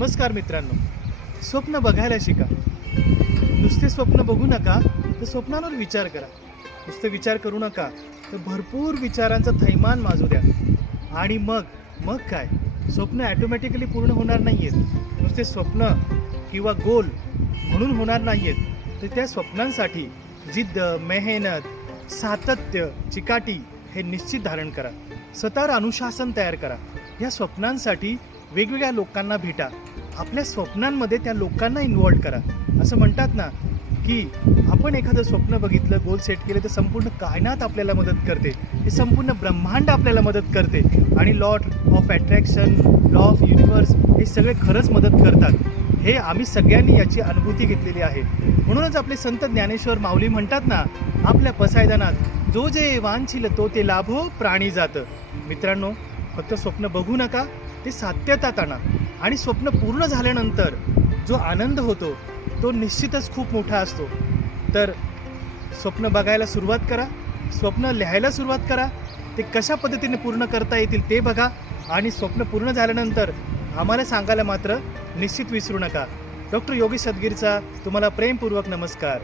नमस्कार मित्रांनो, स्वप्न बघायला शिका. नुसते स्वप्न बघू नका, तर स्वप्नांवर विचार करा. नुसते विचार करू नका, तर भरपूर विचारांचं थैमान माजू द्या. आणि मग काय, स्वप्न ॲटोमॅटिकली पूर्ण होणार नाही आहेत. नुसते स्वप्न किंवा गोल म्हणून होणार नाही आहेत, तर त्या स्वप्नांसाठी जिद्द, मेहनत, सातत्य, चिकाटी हे निश्चित धारण करा. स्वतःवर अनुशासन तयार करा. या स्वप्नांसाठी वेगवेगळ्या लोकांना भेटा. आपल्या स्वप्नांमध्ये त्या लोकांना इन्व्हॉल्व करा. असं म्हणतात ना की आपण एखादं स्वप्न बघितलं, गोल सेट केले, तर संपूर्ण कायनात आपल्याला मदत करते. हे संपूर्ण ब्रह्मांड आपल्याला मदत करते. आणि law of attraction, law of universe हे सगळे खरंच मदत करतात. हे आम्ही सगळ्यांनी याची अनुभूती घेतलेली आहे. म्हणूनच आपले संत ज्ञानेश्वर माऊली म्हणतात ना, आपल्या पसायदानात जो जे वांछिल तो ते लाभो प्राणी जातं. मित्रांनो, फक्त स्वप्न बघू नका, ते सात्यतात आणा. आणि स्वप्न पूर्ण झाल्यानंतर जो आनंद होतो तो निश्चितच खूप मोठा असतो. तर स्वप्न बघायला सुरुवात करा, स्वप्न लिहायला सुरुवात करा. ते कशा पद्धतीने पूर्ण करता येतील ते बघा. आणि स्वप्न पूर्ण झाल्यानंतर आम्हाला सांगायला मात्र निश्चित विसरू नका. डॉक्टर योगेश सदगीरचा तुम्हाला प्रेमपूर्वक नमस्कार.